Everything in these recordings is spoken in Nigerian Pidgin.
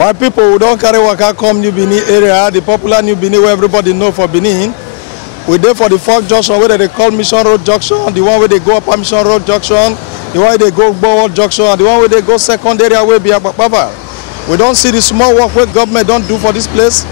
My people, we don't carry waka come New Benin area, the popular New Benin where everybody know for Benin. We there for the Fork Junction where they call Mission Road Junction, the one where they go up Mission Road Junction, the one where they go Bowo Junction, and the one where they go second area where be Ababa. We don't see the small work where government don't do for this place.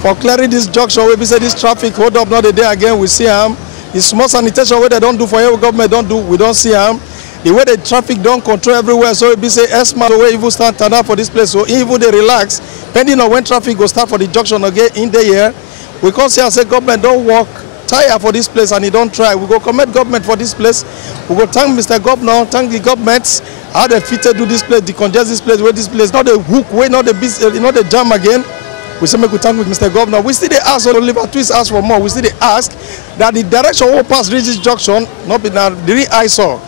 For clearing this junction where we say this traffic hold up not the day again, we see them. The small sanitation where they don't do for here, government don't do, we don't see them. The way the traffic don't control everywhere, so it be say ESMA the way even stand turn up for this place, so even they relax, depending on when traffic go start for the junction again in the year. We can't say government don't work tire for this place and he don't try. We go commend government for this place. We go thank Mr. Governor, thank the governments how they fit to do this place, decongest this place, where this place not the hook, way not the business, not the jam again. We say make we thank with Mr. Governor. We still they ask, or Oliver Twist ask for more. We still they ask that the direction will pass reach this junction, not be now the real eyesore.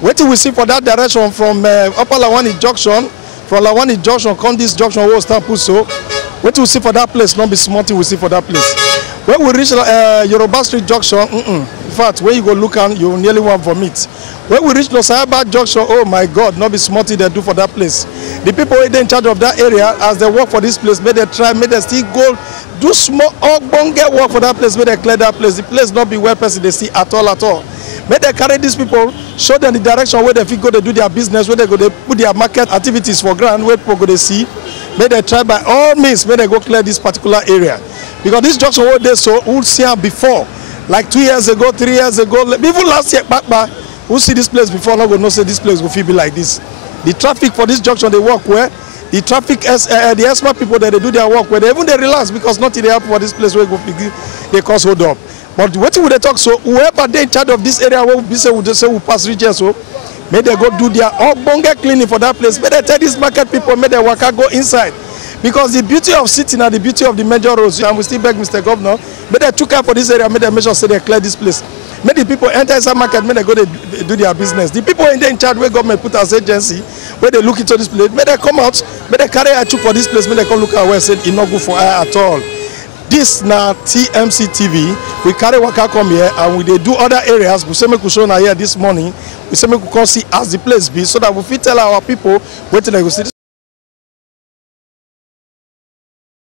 What we see for that direction from Upper Lawani Junction, from Lawani Junction, come this junction, we'll start put so. What we see for that place, not be smart we see for that place. When we reach Yoruba Street Junction, in fact, when you go look and you nearly want to vomit. When we reach Losayaba Junction, oh my God, not be smart they do for that place. The people who are in charge of that area, as they work for this place, may they try, may they still go, do small, get work for that place, may they clear that place. The place not be well person they see at all. May they carry these people, show them the direction where they go to do their business, where they go to put their market activities for ground, where people go to see. May they try by all means, may they go clear this particular area. Because this junction where they so we'll see them before, like 2 years ago, 3 years ago, even last year back, we'll see this place before, not gonna say this place will feel be like this. The traffic for this junction they work where the traffic the ESMA people that they do their work where they even they relax because nothing they happen for this place where they cause hold up. But what would they talk so whoever they in charge of this area will be say would just say will pass region so may they go do their bonga cleaning for that place. May they tell these market people may they worker go inside. Because the beauty of sitting and the beauty of the major roads, and we still beg Mr. Governor, may they took care for this area, may they make sure say they clear this place. May the people enter inside market, may they go to do their business. The people in charge where government put as agency, where they look into this place, may they come out, may they carry a for this place, may they come look at where said it's not good for at all. This now TMC TV, we carry waka come here and we they do other areas. We say make we show na here this morning. We say make we come see as the place be so that we fit tell our people where they go see.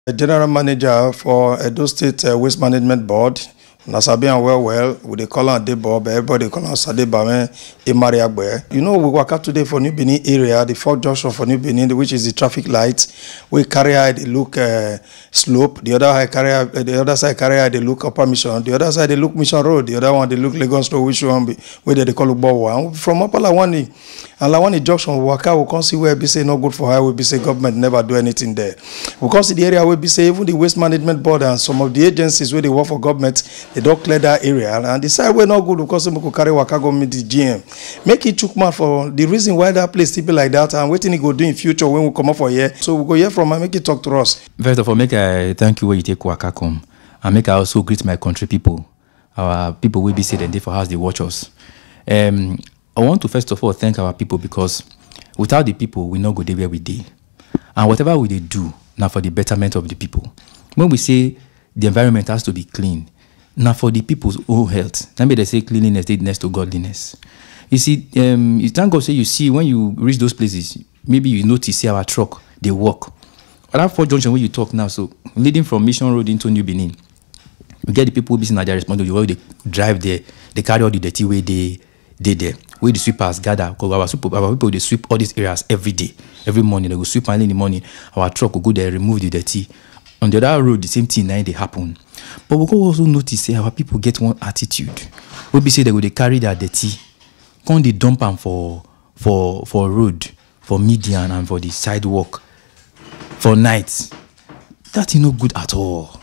The General Manager for Edo State Waste Management Board, Nasabian well, we they call on Debo, but everybody call on Sadebame, Emariagbe. You know, we work out today for New Benin area, the Fork Junction for New Benin, which is the traffic light. We carry out the look slope, the other side carry out the look Upper Mission, the other side they look Mission Road, the other one they look Lagos Road, which one be where they call Bowo. From Upper Lawani and Lawani Junction, we work out, we can't see where we say no good for highway, we say government never do anything there. We can't see the area where we say even the Waste Management Board and some of the agencies where they work for government, they don't clear that area and decide we're not good because we could carry waka go meet the GM. Make it took man for the reason why that place still be like that and waiting it go do in future when we come up for here. So we go hear from and make it talk to us. First of all, make I thank you when you take waka come and make I also greet my country people. Our people will be sitting there for house they watch us. I want to first of all thank our people because without the people we not go there where we did. And whatever we do now for the betterment of the people. When we say the environment has to be clean, now for the people's own health. That means they say cleanliness is next to godliness. You see, thank God say you see when you reach those places, maybe you notice see our truck, they walk. At that Fork Junction where you talk now, so leading from Mission Road into New Benin, we get the people who be in their responsibility where they drive there, they carry all the dirty way they there. Where the sweepers gather, because our people they sweep all these areas every day, every morning. They go sweep early in the morning. Our truck will go there, remove the dirty. On the other road, the same thing now they happen. But we go also notice say our people get one attitude. We be say they go they carry their dirty, come they dump them for road, for median and for the sidewalk, for nights. That is not good at all.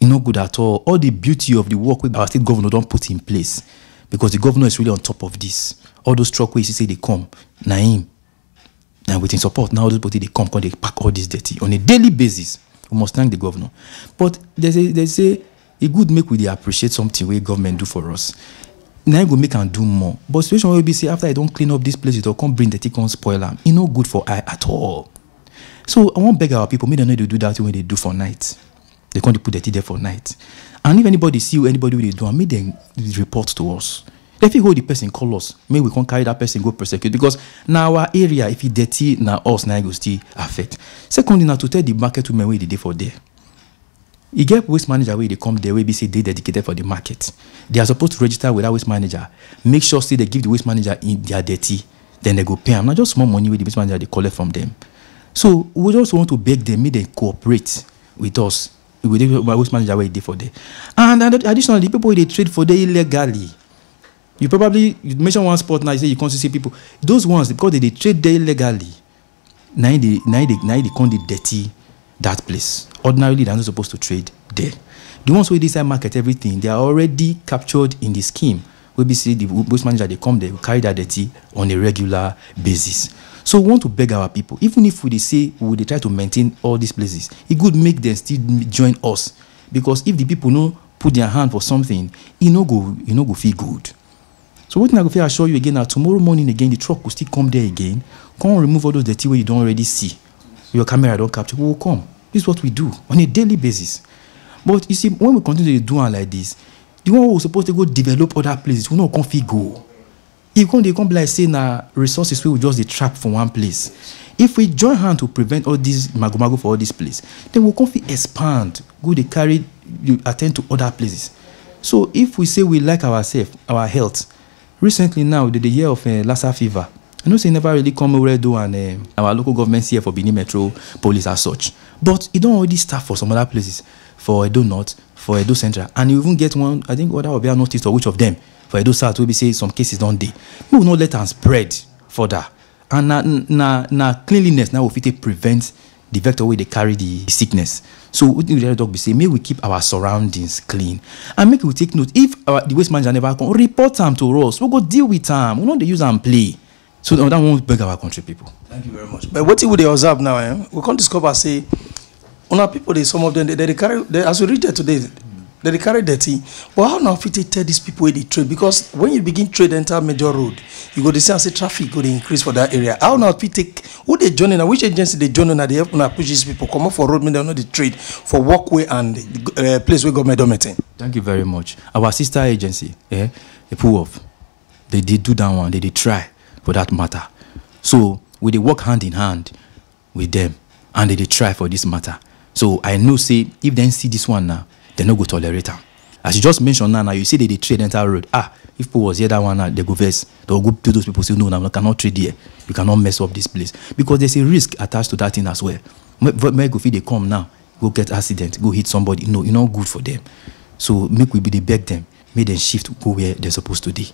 It's not good at all. All the beauty of the work with our state governor don't put in place, because the governor is really on top of this. All those truckways, you say they come, Naim, and within support, now those people they come, they pack all this dirty on a daily basis. We must thank the governor. But they say it good make we appreciate something where government do for us. Now you go make and do more. But situation where we say after I don't clean up this place, it will come bring dirty, come spoil them. It's not good for I at all. So I want to beg our people, maybe they know they do that when they do for night. They can't put dirty there for night. And if anybody see anybody will do, make them report to us. If you hold the person, call us. Maybe we can carry that person, go prosecute. Because now our area, if it dirty, now us, now it will still affect. Secondly, now to tell the market women where they dey for there. You get waste manager where they come there, where they say they dedicated for the market. They are supposed to register with that waste manager. Make sure say they give the waste manager in their dirty. Then they go pay them. Not just small money with the waste manager they collect from them. So we just want to beg them, make them cooperate with us. With the waste manager where they for there. And additionally, people they trade for there illegally. You mention one spot now, you say you can't see people. Those ones, because they trade there illegally, now they can't dirty that place. Ordinarily, they're not supposed to trade there. The ones who decide market everything, they are already captured in the scheme. We see the waste manager, they come there, we carry that dirty on a regular basis. So we want to beg our people, even if we say we try to maintain all these places, it could make them still join us. Because if the people no put their hand for something, it no go feel good. So what I go feel assure you again now, tomorrow morning again, the truck will still come there again. Come remove all those dirty where you don't already see. Your camera don't capture, we will come. This is what we do on a daily basis. But you see, when we continue to do it like this, the one who was supposed to go develop other places will not come fit go. If they come like say now resources we will just trap from one place. If we join hands to prevent all these mago for all these places, then we'll come fit expand, go they carry, you attend to other places. So if we say we like ourselves, our health, recently now the year of Lassa fever, I know say never really come over do and our local government here for Benin Metro Police as such. But it don't already start for some other places, for Edo North, for Edo Central, and you even get one, I think whether will be noticed or which of them, for Edo South will be say some cases don't they. We will not let them spread further. And na cleanliness now will fit prevent the vector where they carry the sickness. So what the doctor be say, may we keep our surroundings clean and make we take note. If the waste manager never come, report them to us. We'll go deal with them. We not they use and play. So that won't beg our country people. Thank you very much. But what would they observe now? We can't discover say, on our people, some of them they carry. As we read there today, they carry dirty. But how now fit they tell these people where they trade? Because when you begin trade enter major road, you go to see and say traffic go to increase for that area. How now fit take who they join in? Which agency they join in? They help to push these people come up for road, they know the trade for walkway and place where government don't maintain. Thank you very much. Our sister agency, the pull off, they do that one. They try for that matter. So we they work hand in hand with them, and they try for this matter. So I know say if they see this one now, they no go tolerate them. As you just mentioned now, you see they trade entire road. If people was here that one now, they go verse. They'll go to those people say no, I cannot trade here. You cannot mess up this place because there's a risk attached to that thing as well. Make go they come now, go get accident, go hit somebody. No, it's not good for them. So make we be they beg them, make them shift go where they're supposed to be.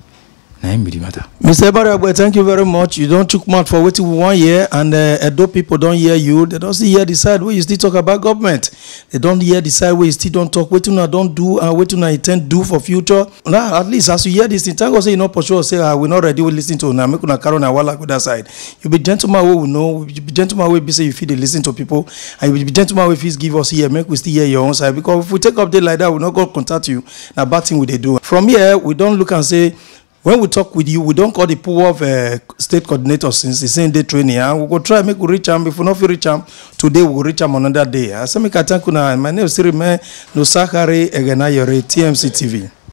Mr. Barabwe, thank you very much. You don't took much for waiting 1 year, and Edo people don't hear you. They don't see hear the side where you still talk about government. They don't hear the side where you still don't talk. What you don't do and what you intend do for future. Now, at least as you hear this thing, thank God say you know for sure say we're not ready to listen to now. Make una carry na wala go that side. You be gentleman who know. You be gentleman who be say you feel they listen to people, and you be gentleman who feels give us here. Make we still hear your own side because if we take update like that, we not go contact you. Now bad thing we they do. From here, we don't look and say. When we talk with you, we don't call the pool of state coordinators since the same day training. We go try make we reach them. If we not reach them today, we will reach them another day. I say, my name is Sirime Nosakare Egenayore, TMC TV.